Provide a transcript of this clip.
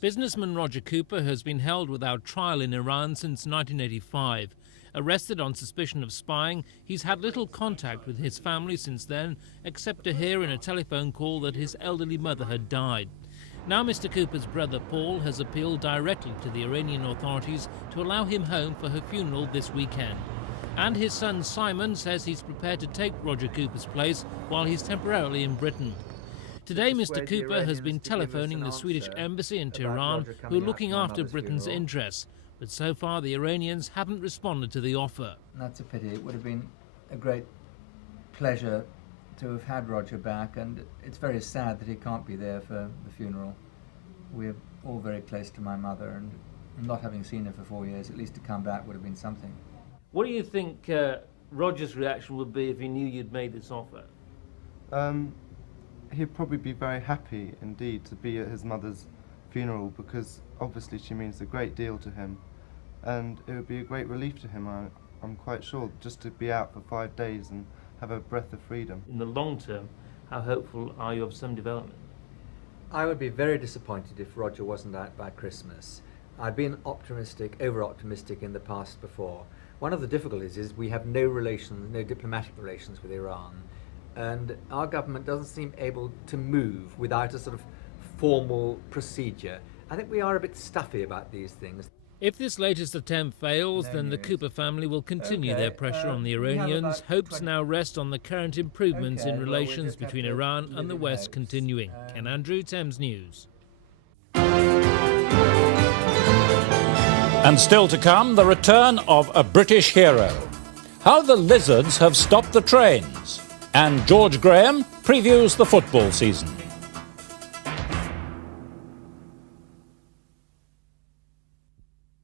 Businessman Roger Cooper has been held without trial in Iran since 1985. Arrested on suspicion of spying, he's had little contact with his family since then, except to hear in a telephone call that his elderly mother had died. Now Mr. Cooper's brother Paul has appealed directly to the Iranian authorities to allow him home for her funeral this weekend. And his son Simon says he's prepared to take Roger Cooper's place while he's temporarily in Britain. Today Mr. Cooper has been telephoning the Swedish embassy in Tehran, who are looking after Britain's interests. But so far the Iranians haven't responded to the offer. That's a pity. It would have been a great pleasure to have had Roger back, and it's very sad that he can't be there for the funeral. We're all very close to my mother, and not having seen her for 4 years, at least to come back would have been something. What do you think Roger's reaction would be if he knew you'd made this offer? He'd probably be very happy indeed to be at his mother's funeral, because obviously she means a great deal to him, and it would be a great relief to him, I'm quite sure, just to be out for 5 days and have a breath of freedom. In the long term, how hopeful are you of some development? I would be very disappointed if Roger wasn't out by Christmas. I've been optimistic, over-optimistic in the past before. One of the difficulties is we have no relations, no diplomatic relations with Iran, and our government doesn't seem able to move without a sort of formal procedure. I think we are a bit stuffy about these things. If this latest attempt fails, then the Cooper family will continue their pressure on the Iranians. Hopes now rest on the current improvements in relations between Iran and the West continuing. Ken Andrew, Thames News. And still to come, the return of a British hero. How the lizards have stopped the trains. And George Graham previews the football season.